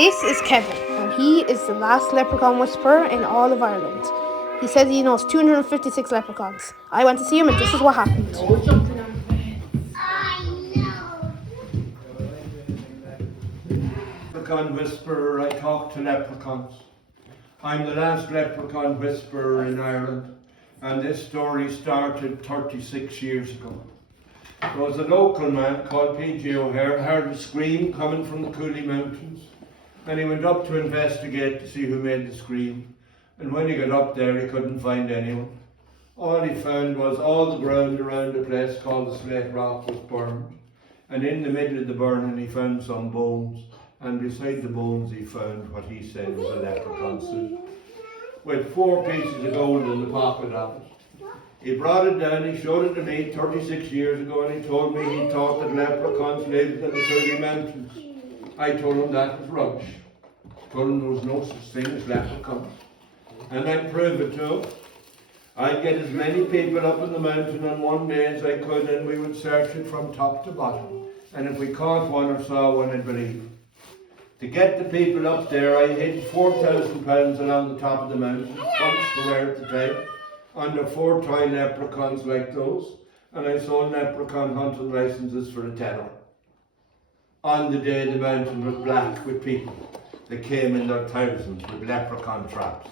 This is Kevin, and he is the last leprechaun whisperer in all of Ireland. He says he knows 256 leprechauns. I went to see him, and this is what happened. Leprechaun whisperer, I talk to leprechauns. I'm the last leprechaun whisperer in Ireland, and this story started 36 years ago. There was a local man called P.J. O'Hare, heard a scream coming from the Cooley Mountains, and he went up to investigate to see who made the scream. And when he got up there, he couldn't find anyone. All he found was all the ground around a place called the Slate Rock was burned, and in the middle of the burning he found some bones, and beside the bones he found what he said was a leprechaun suit, with 4 pieces of gold in the pocket of it. He brought it down, he showed it to me 36 years ago, and he told me he thought that leprechauns lived in the Cooley Mountains. I told him that was rubbish. I told him there was no such thing as leprechauns. And I'd prove it to him. I'd get as many people up on the mountain on one day as I could, and we would search it from top to bottom. And if we caught one or saw one, I'd believe. To get the people up there, I hid £4,000 along the top of the mountain, pumps to wear at the time, under 4 toy leprechauns like those, and I sold leprechaun hunting licenses for a tenner. On the day the mountain was black with people, they came in their thousands with leprechaun traps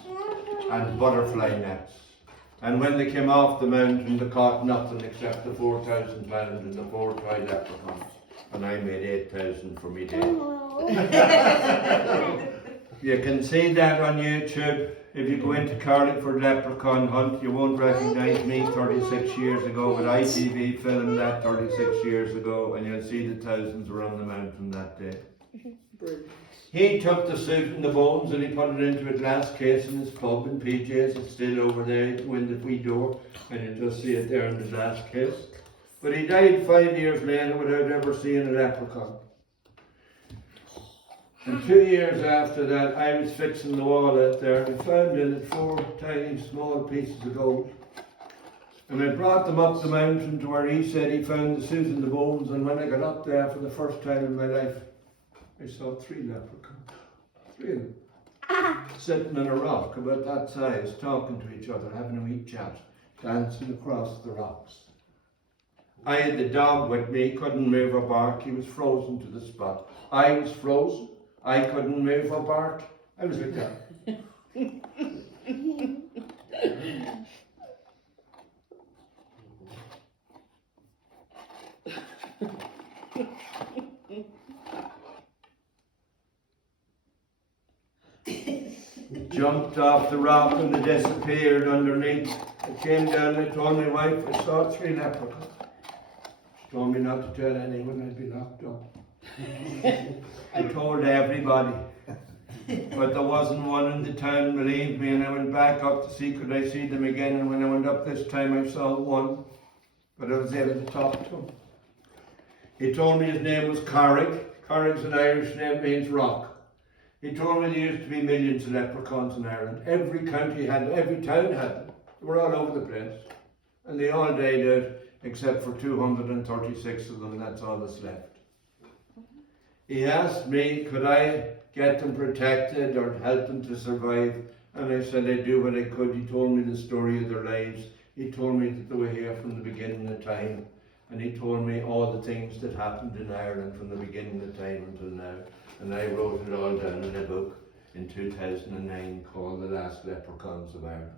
and butterfly nets. And when they came off the mountain, they caught nothing except the £4,000 and the 4 toy leprechauns. And I made 8,000 for me day. You can see that on YouTube. If you go into Carlingford Leprechaun Hunt, you won't recognise me 36 years ago, but ITV filmed that 36 years ago, and you'll see the thousands around the mountain that day. He took the suit and the bones and he put it into a glass case in his pub in PJ's. It's still over there in the wee door, and you just see it there in the glass case. But he died 5 years later without ever seeing a leprechaun. And 2 years after that, I was fixing the wall out there, and I found in it 4 tiny small pieces of gold. And I brought them up the mountain to where he said he found the suit and the bones, and when I got up there for the first time in my life, I saw 3 leprechauns. 3 of them. Sitting on a rock about that size, talking to each other, having a wee chat, dancing across the rocks. I had the dog with me, couldn't move or bark, he was frozen to the spot. I was frozen, I couldn't move or bark, I was like that. Jumped off the rock and they disappeared underneath. I came down and I told my wife I saw 3 leprechauns. She told me not to tell anyone, I'd be locked up. I told everybody, but there wasn't one in the town, believe me, and I went back up to see could I see them again, and when I went up this time I saw one, but I was able to talk to him. He told me his name was Carrick. Carrick's an Irish name, means rock. He told me there used to be millions of leprechauns in Ireland. Every county had them, every town had them. They were all over the place. And they all died out, except for 236 of them, that's all that's left. He asked me, could I get them protected or help them to survive? And I said I'd do what I could. He told me the story of their lives. He told me that they were here from the beginning of time. And he told me all the things that happened in Ireland from the beginning of time until now. And I wrote it all down in a book in 2009 called The Last Leprechauns of Ireland.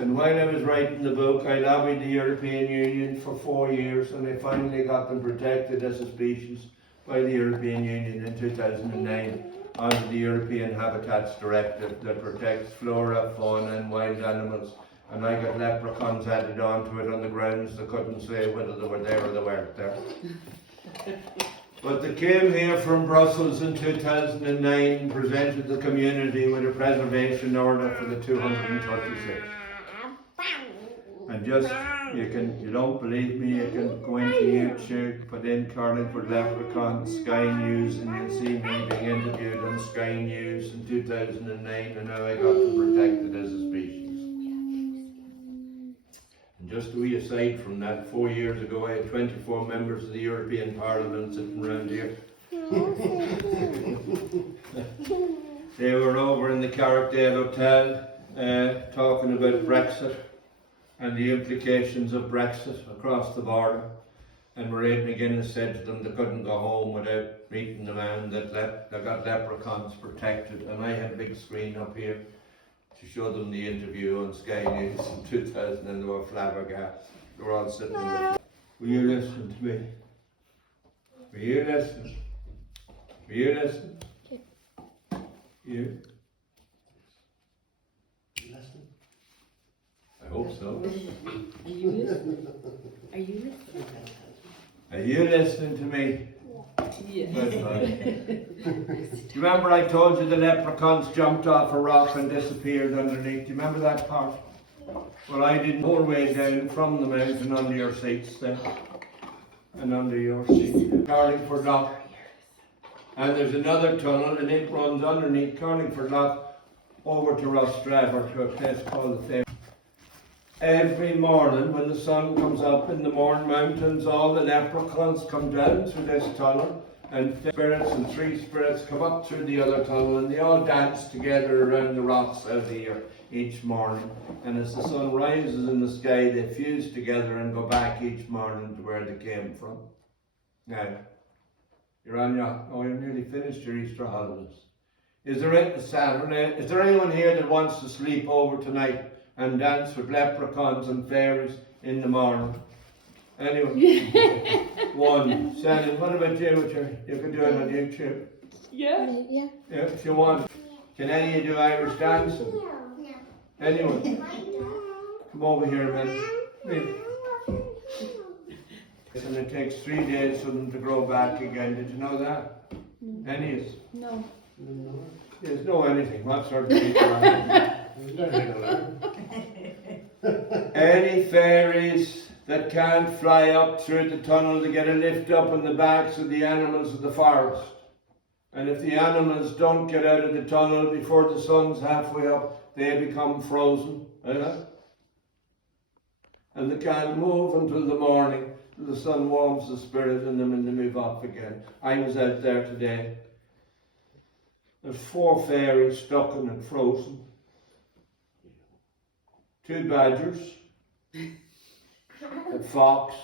And while I was writing the book, I lobbied the European Union for 4 years, and I finally got them protected as a species by the European Union in 2009 under the European Habitats Directive that protects flora, fauna and wild animals. And I got leprechauns added onto it on the grounds they couldn't say whether they were there or they weren't there. But they came here from Brussels in 2009 and presented the community with a preservation order for the 236. And just, you don't believe me, you can go into YouTube, put in Carlingford Leprechaun, Sky News, and you'll see me being interviewed on Sky News in 2009, and now I got them protected as a species. And just a wee aside from that, 4 years ago I had 24 members of the European Parliament sitting around here. They were over in the Carrickdale Hotel talking about Brexit and the implications of Brexit across the border. And Mairead McGuinness said to them they couldn't go home without meeting the man that they got leprechauns protected. And I had a big screen up here to show them the interview on Sky News in 2000, and they were flabbergasted. They were all sitting in the... Will you listen to me? Will you listen? Will you listen? You? Listen? I hope so. Are you listening? Are you listening? Are you listening to me? Yeah. Do you remember I told you the leprechauns jumped off a rock and disappeared underneath? Do you remember that part? Well, I did more way down from the mountain under your seats then. And under your seat. Carlingford Lock. And there's another tunnel and it runs underneath Carlingford Lock over to Rostraver to a place called the Fair. Every morning when the sun comes up in the Mourne Mountains, all the leprechauns come down through this tunnel, and spirits and three spirits come up through the other tunnel, and they all dance together around the rocks out here each morning. And as the sun rises in the sky, they fuse together and go back each morning to where they came from. Now, you're nearly finished your Easter holidays. Is there anyone here that wants to sleep over tonight and dance with leprechauns and fairies in the morning? Anyone? One. Shannon, what about you? You can do it on YouTube. Yeah. Yeah. Yeah, if you want. Can any of you do Irish dancing? No. Anyone? Come over here a minute. Here. And it takes 3 days for them to grow back again. Did you know that? No. Any? No. Yes, no anything. What sort of people are Any fairies that can't fly up through the tunnel to get a lift up on the backs of the animals of the forest. And if the animals don't get out of the tunnel before the sun's halfway up, they become frozen. And they can't move until the morning, till the sun warms the spirit in them and they move off again. I was out there today. There's 4 fairies stuck in it, frozen. 2 badgers, a fox,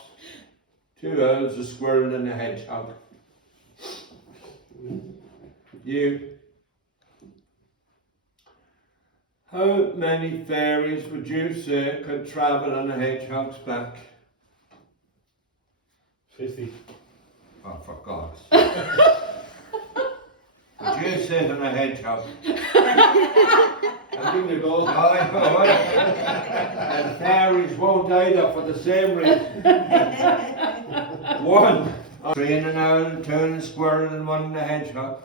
2 owls, a squirrel and a hedgehog. You. How many fairies would you say could travel on a hedgehog's back? 50. Oh, for God's sake. Would you sit on a hedgehog? I think they go. And fairies won't either for the same reason. 1. 3 in an owl, 2 in a squirrel and 1 in a hedgehog.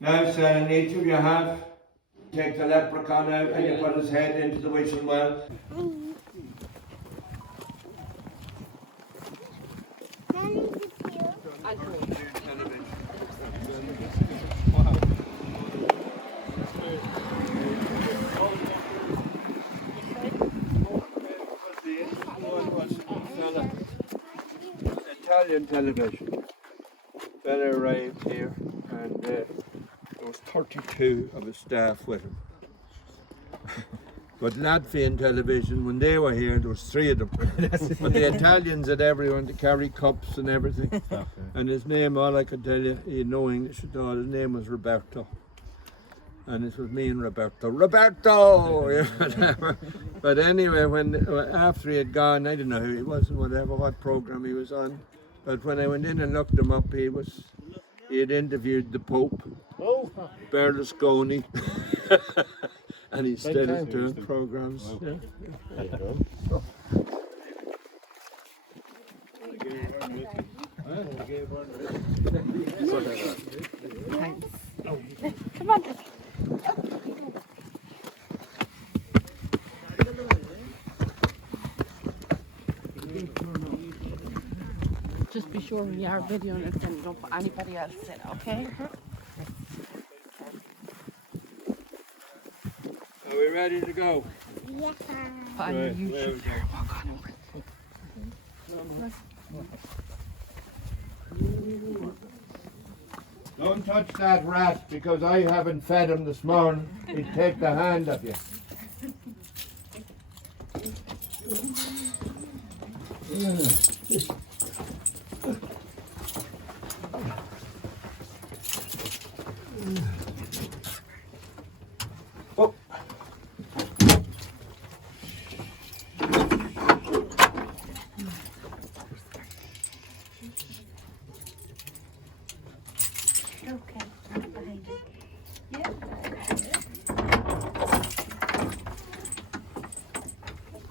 Now, son, each of you have. Take the leprechaun out and you put his head into the wishing well. Italian television. Fella arrived here and there was 32 of his staff with him. But Latvian television, when they were here, there was 3 of them. But the Italians had everyone to carry cups and everything. Okay. And his name, all I could tell you, he had no English at all, his name was Roberto. And it was me and Roberto. Roberto! But anyway, after he had gone, I didn't know who he was and what program he was on. But when I went in and looked him up, he had interviewed the Pope, Berlusconi, and he's still doing programs. Yeah. Thanks. Come on. Just be sure when you are videoing it and don't put anybody else in, okay? Are we ready to go? Yes. Put on your YouTube there and walk on over. Don't touch that rat because I haven't fed him this morning. He'd take the hand of you. Oh. Okay, behind you. Yeah.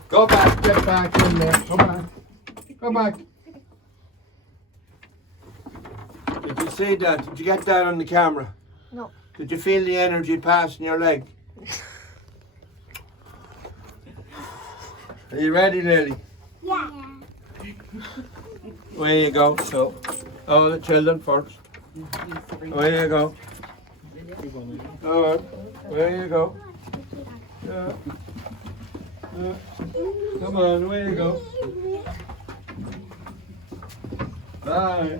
Go back, get back in there. Go back. Go back. Did you see that? Did you get that on the camera? No. Did you feel the energy passing your leg? Are you ready, Lily? Yeah. There you go. So, all the children first. There you go. All right. There you go. Yeah. Yeah. Come on, away you go. Bye.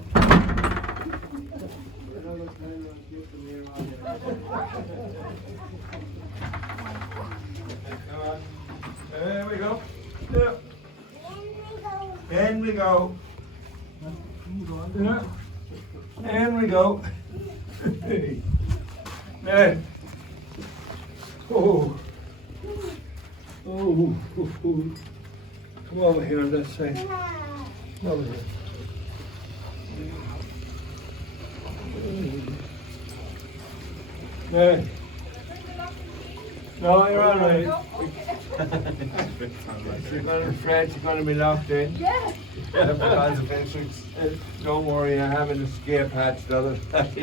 There we go. Yeah. In we go. Yeah. In we go. There. Oh. Oh. Come over here on this side. Come over here. There. No, you're all right. You're afraid you're going to be locked in. Yeah. Don't worry, I have an escape hatch the other side.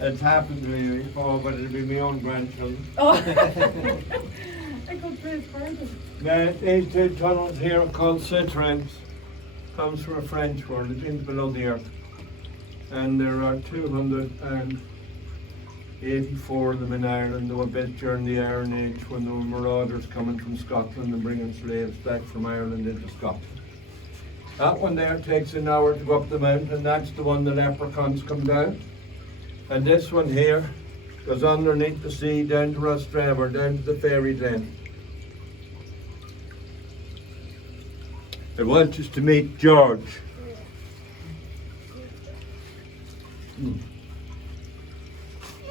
It's happened to me before, but it'll be my own grandchildren. Oh. I could play further. Now, these two tunnels here are called citrons. Comes from a French word, it means below the earth. And there are 284 of them in Ireland. They were built during the Iron Age when there were marauders coming from Scotland and bringing slaves back from Ireland into Scotland. That one there takes an hour to go up the mountain. That's the one the leprechauns come down. And this one here goes underneath the sea down to Rostrevor, down to the fairy glen. I want us to meet George.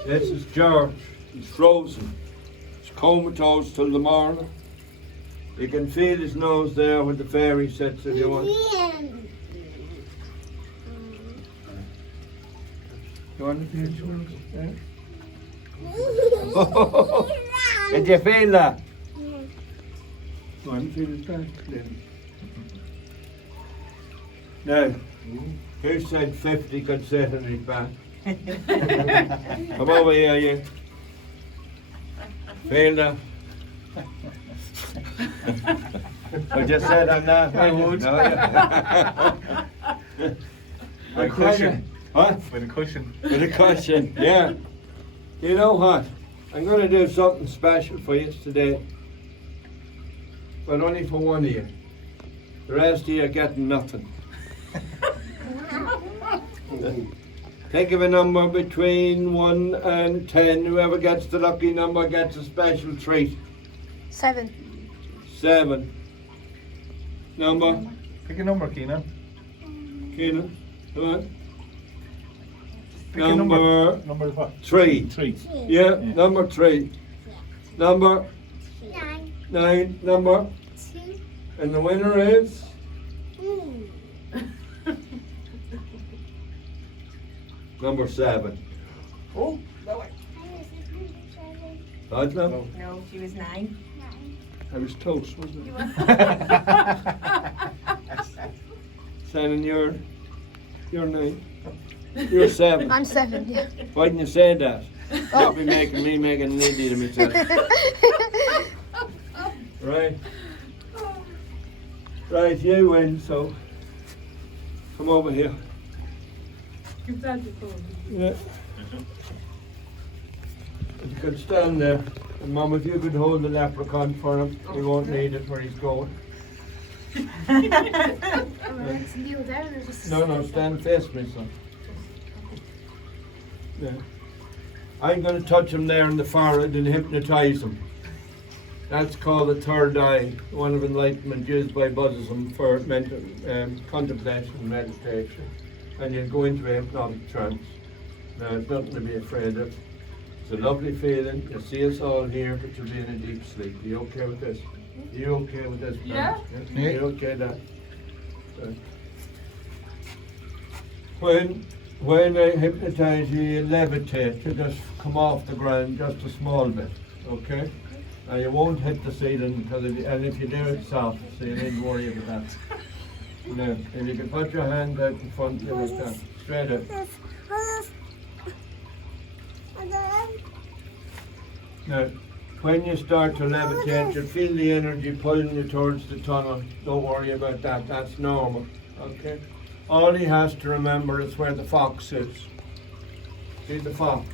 This is George. He's frozen. He's comatose till the morning. You can feel his nose there when the fairy sets it on. You want to feel George? Yeah? Did you feel that? You want to feel his back? Now, who said 50 could sit on his back? Come over here, you. Feel that? I just said I'm not. I would. No, yeah. With a cushion. What? With a cushion. With a cushion, yeah. You know what? I'm going to do something special for you today. But only for one of you. The rest of you are getting nothing. Think of a number between 1 and 10. Whoever gets the lucky number gets a special treat. 7. 7. Number? Pick a number, Keenan. Keenan? Come on. Pick a number. Number what? 3. 3. Yeah, number 3. Number 9. 9. Number? 2. And the winner is? Number 7. Oh, that way. Right now? No, she was 9. I was toast, wasn't it? Shannon, you're 9. You're 7. I'm 7, yeah. Why didn't you say that? You'll be making me make an idiot of myself. Right. Right, you win, so come over here. Give Dad your phone. Yeah. If you could stand there, and Mum, if you could hold the leprechaun for him, he won't need it where he's going. No, stand face me, son. Yeah. I'm going to touch him there in the forehead and hypnotise him. That's called the third eye, one of enlightenment used by Buddhism for mental contemplation and meditation. And you'll go into a hypnotic trance. Now, it's nothing to be afraid of. It's a lovely feeling. You'll see us all here, but you'll be in a deep sleep. Are you okay with this? Are you okay with this? Yeah. Are you okay, Dad? Good. When I hypnotise you, you levitate. You just come off the ground just a small bit, okay? Now you won't hit the ceiling because and if you do it soft, so you needn't worry about that. Now, and you can put your hand out in front of you like that, straight out. Now, when you start to levitate, you feel the energy pulling you towards the tunnel. Don't worry about that, that's normal, okay? All he has to remember is where the fox is. See the fox?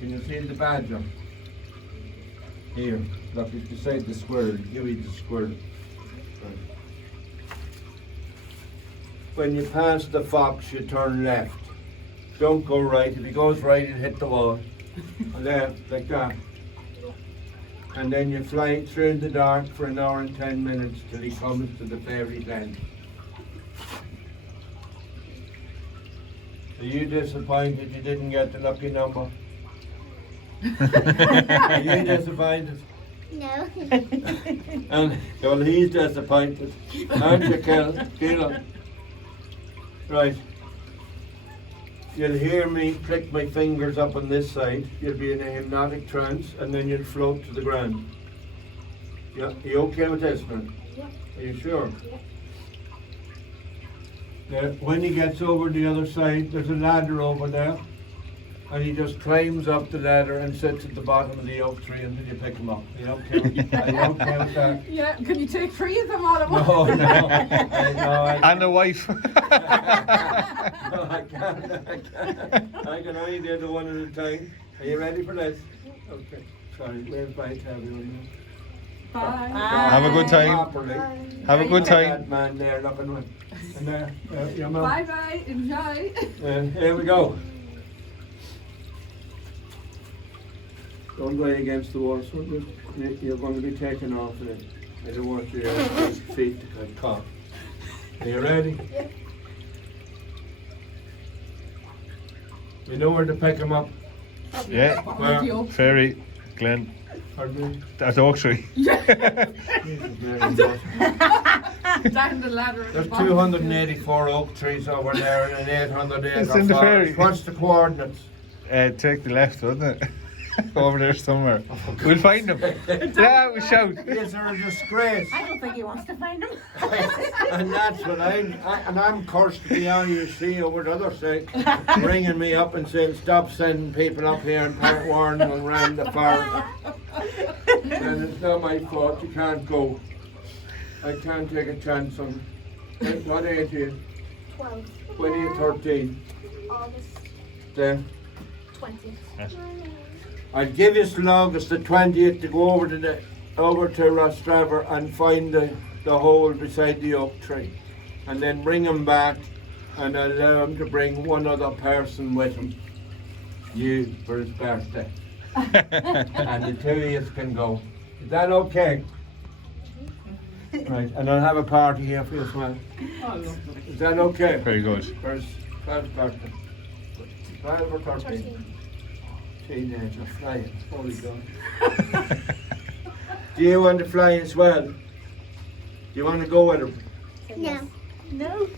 Can you see the badger? Here, look, it's beside the squirrel. You eat the squirrel. Right. When you pass the fox, you turn left. Don't go right. If he goes right, you hit the wall. Left, like that. And then you fly through the dark for an hour and 10 minutes till he comes to the fairy land. Are you disappointed you didn't get the lucky number? Are you disappointed? No. And well, he's disappointed. Aren't you, Keelan? Right. You'll hear me click my fingers up on this side. You'll be in a hypnotic trance, and then you'll float to the ground. Yeah, are you okay with this, man? Yeah. Are you sure? Yeah. Now, when he gets over the other side, there's a ladder over there, and he just climbs up the ladder and sits at the bottom of the oak tree until you pick him up. Are you okay with that? Are you okay with that? Yeah, can you take 3 of them all at once? No, no. And a wife. No, I can't. I can only do the one at a time. Are you ready for this? Okay. Sorry, wave bye to everyone. Bye. Have a good time. Properly. Have a good time. That man there looking with. And there, your mum. Bye bye. Enjoy. Here we go. Don't go against the wall, so you're going to be taken off of it. I don't want your feet to get caught. Are you ready? Yep. You know where to pick him up? Yeah. Where? Fairy, Glen. Pardon me? At Oak Tree. Jesus, Mary, God. Down the ladder. at the There's bottom. 284 oak trees over there and an 800 acre It's in the forest. ferry. What's the coordinates? Take the left, wasn't it? Over there somewhere. We'll find him. Yeah, we shout. Is there a disgrace? I don't think he wants to find him. And that's what I'm cursed to be on, you see, over the other side, ringing me up and saying, stop sending people up here and Park Warren and round the forest. And it's not my fault, you can't go. I can't take a chance on what age are you? 12. When are you 13? August Then 20th. I'll give you till August the 20th to go over to Rostraver and find the hole beside the oak tree, and then bring him back and allow him to bring one other person with him, you, for his birthday. And the 2 of you can go. Is that okay? Right, and I'll have a party here for you as well. Is that okay? Very good. For his 12th birthday. 12 or 13? 13. Teenager flying, holy God. Do you want to fly as well? Do you want to go with him? No. No.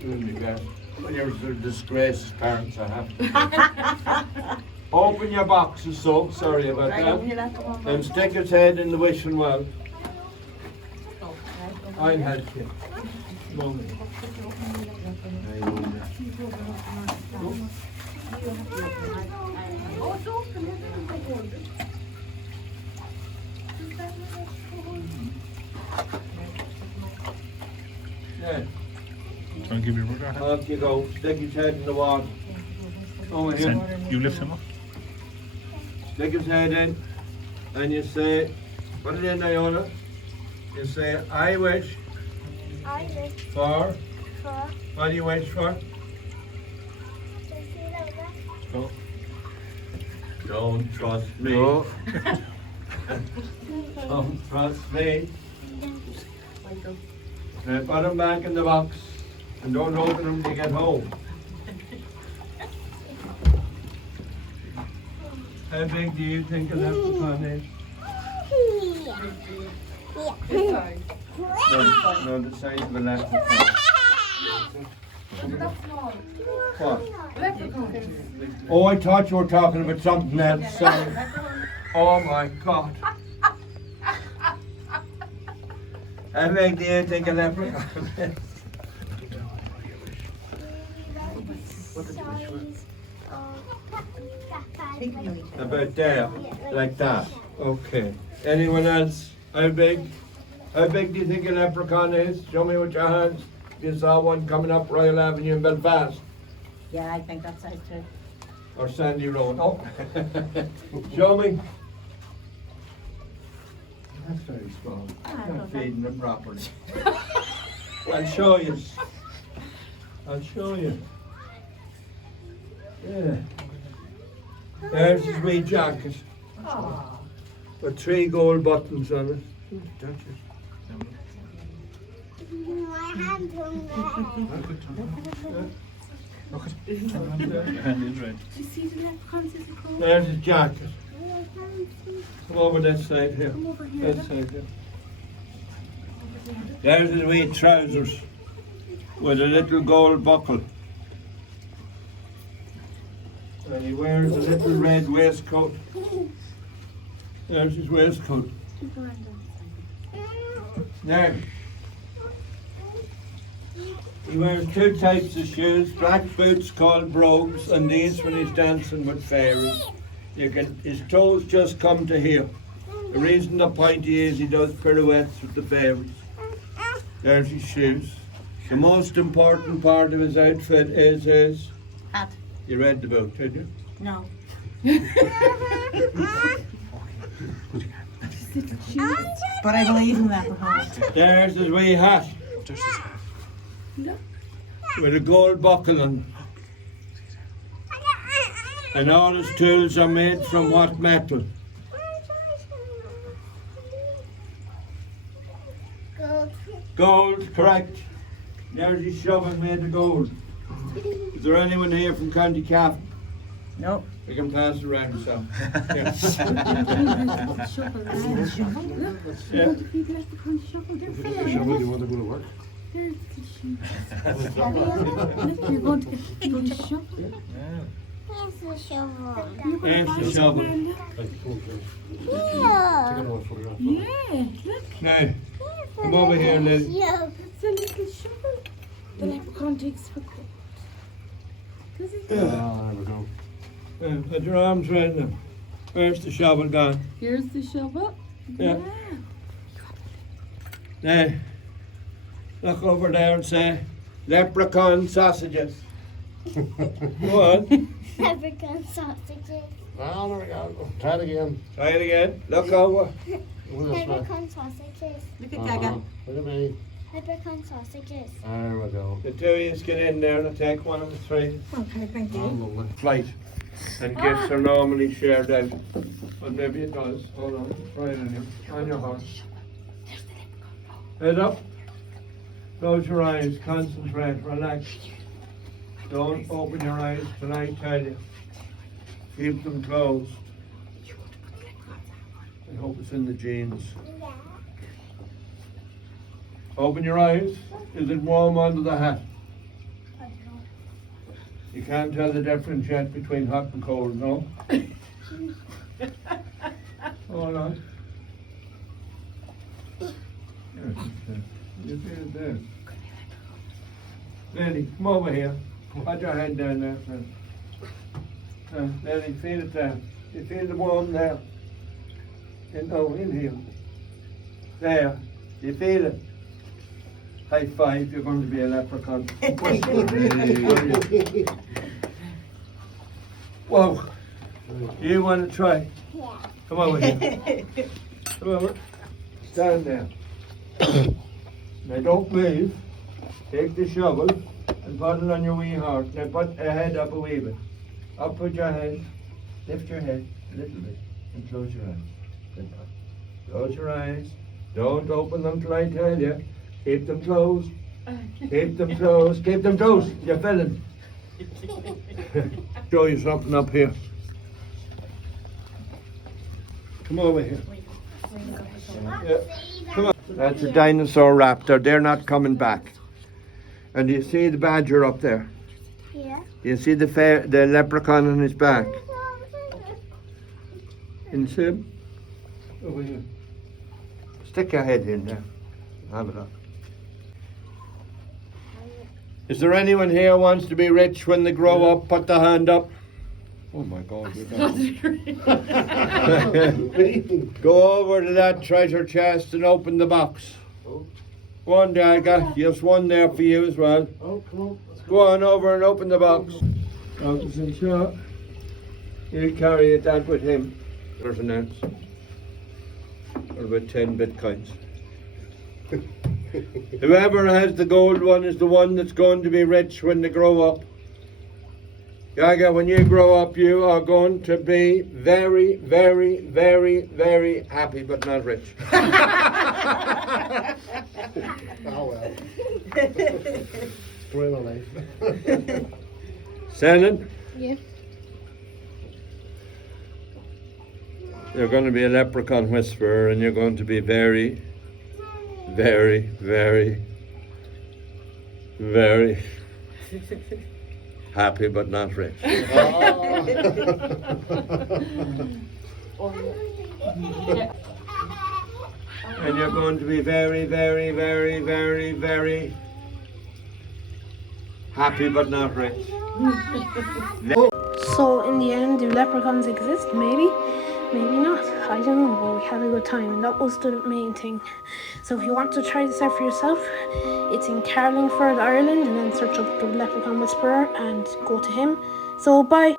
You and me, girl. Well, you're a disgrace as parents, I have. Open your boxes, so sorry about that. And stick his head in the wishing well. I'll help you. No. Yeah. Try and give your brother a hand. Off you go. Stick his head in the water. Over here. Send, you lift him up. Stick his head in, and you say, put it in, Iona. You say, I wish I wish for. for What do you wish for? to see Go. Don't trust me. Go. Don't trust me. Now put them back in the box and don't open them till you get home. How big do you think a leprechaun is? No, the size of a leprechaun. What? Oh, I thought you were talking about something else. Sorry. Oh my God. How big do you think a leprechaun is? About there, like that. Okay. Anyone else? How big? How big do you think a leprechaun is? Show me with your hands. You saw one coming up Royal Avenue in Belfast. Yeah, I think that's size too. Or Sandy Road. Oh. Show me. That's very small. Not feeding them properly. I'll show you. I'll show you. Yeah. There's his wee jacket. With 3 gold buttons on it. Touch it. Hand is red. There's his jacket. Come over that side here. That side here. There's his wee trousers with a little gold buckle. And he wears a little red waistcoat. There's his waistcoat. There. He wears 2 types of shoes, black boots called brogues, and these when he's dancing with fairies. His toes just come to here. The reason the pointy is he does pirouettes with the fairies. There's his shoes. The most important part of his outfit is his Hat. You read the book, did you? No. But I believe in that. There's his wee hat. With a gold buckle on. And all his tools are made from what metal? Gold, correct. There's his shovel made of gold. Is there anyone here from County Cavan? No. We can pass it around yourself. Yeah. There's the shovel. Now, come over here, Lily. It's a little shovel. The leprechaun takes for Put your arms around them. Where's the shovel gone? Here's the shovel. Yeah. Now, look over there and say, leprechaun sausages. Go on. Leprechaun sausages. Oh, there we go. Try it again. Try it again. Look over. Look this way. Leprechaun sausages. Look at Gaga. Look at me. Leprechaun sausages. There we go. The 2 of you get in there and take one of the 3. Okay, thank Oh, you. lovely. Flight. And gifts are normally shared out. But maybe it does. Hold on. Try it on your horse. Head up. Close your eyes. Concentrate. Relax. Don't open your eyes till I tell you. Keep them closed. I hope it's in the jeans. Open your eyes. Is it warm under the hat? You can't tell the difference yet between hot and cold, no? Hold on. You feel it there. Lily, come over here. Put your head down there, friend. Lily, feel it there. You feel the warm there? In here. There. You feel it? High five, you're going to be a leprechaun. Whoa. You want to try? Yeah. Come over here. Come over. Stand there. Now don't move. Take the shovel and put it on your wee heart. Now put your head up a wee bit. Up with your head. Lift your head a little bit and close your eyes. Good boy. Close your eyes. Don't open them till I tell you. Keep them closed. Keep them closed. Keep them closed. You're filling. Show you something up here. Come over here. Yeah. Come on. That's a dinosaur raptor. They're not coming back. And do you see the badger up there? Yeah. Do you see the leprechaun on his back? Can you see him? Over here. Stick your head in there. Have it up. Is there anyone here who wants to be rich when they grow up? Put the hand up. Oh my God. Go over to that treasure chest and open the box. Go on, Daga. There's one there for you as well. Oh, come on. Go on over and open the box. Box and shot. You carry that with him. There's an ounce. Or about 10 bitcoins. Whoever has the gold one is the one that's going to be rich when they grow up. Gaga, when you grow up, you are going to be very, very, very, very happy, but not rich. Oh, well. Real life. Shannon? Yeah. You're going to be a leprechaun whisperer, and you're going to be very, very, very, very happy, but not rich. And you're going to be very, very, very, very, very happy, but not rich. So in the end, do leprechauns exist? Maybe, maybe not. I don't know, but we had a good time, and that was the main thing. So if you want to try this out for yourself, it's in Carlingford, Ireland, and then search up the Leprechaun Whisperer and go to him. So bye.